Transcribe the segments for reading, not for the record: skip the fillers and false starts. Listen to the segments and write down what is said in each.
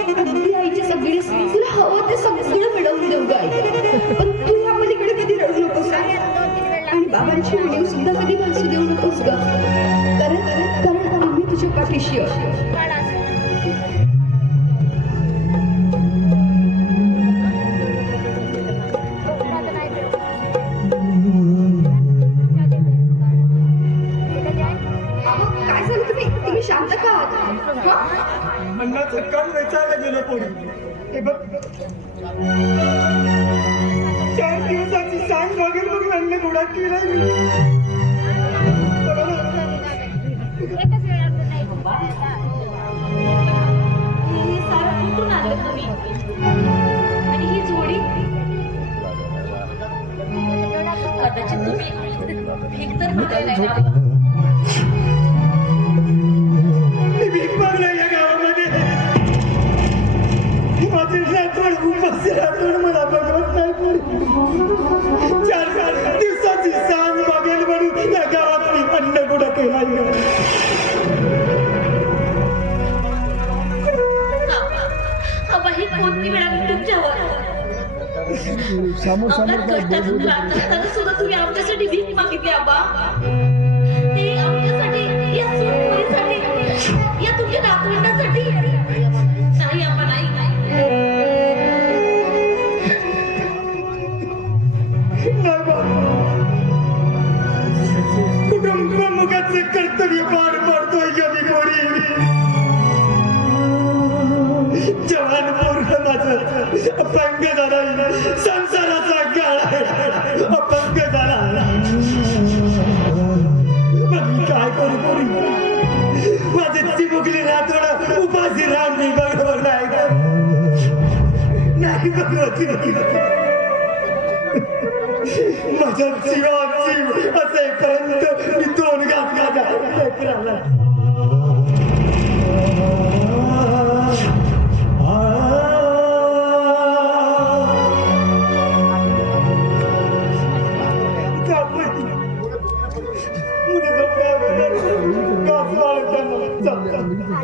अगदी आईच्या सगळे तुला हवं ते सगळं मिळवून देऊ ग आई. पण तू या पलीकडे कधी रडू नकोस आणि बाबांची व्हिडिओ सुद्धा कधी भासू देऊ नकोस ग. कारण आम्ही तुझ्या पाठीशी आहोत. काय झालं तुम्ही शांत का आहात? अन्नाचं कण वेचायला गेलो पोरी. हे बघ 4 दिवसाची सांग बघेल बघ अन्न गोळा केलाय मी. हे सारं कुठून आलं तुम्ही आणि ही जोडी कदाचित तुम्ही भीक तर मागायला मी भीक मागला या गावामध्ये. माझे रात्र उपाशी रात्र मला बघवत नाही पोरी. 4 दिवसाची सांग बघेल म्हणून या गावात मी अन्न गोळा केलाय. ही कोणती वेळा मी तुमच्यावर अंगात कष्टाचं त्रास असताना सुद्धा तुम्ही आमच्यासाठी भीक मागितली आबा. ते आमच्यासाठी या सूनमुलीसाठी या तुमच्या नातवंडासाठी नाही आबा नाही. कुटुंब मुखाचे कर्तव्य पार पाडतोय कधी पोरी. जवान पोरग माझं अपंग झाला. संसाराचा काळ आहे अपंग झाला. मग मी काय करू पोरी. माझे चिमुकली रातोडा उपाशी राहून मी बरोबर नाही बघवती. माझ्या जीवाची असेपर्यंत मी 2 घात घाला.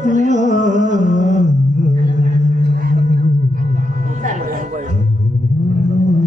मुली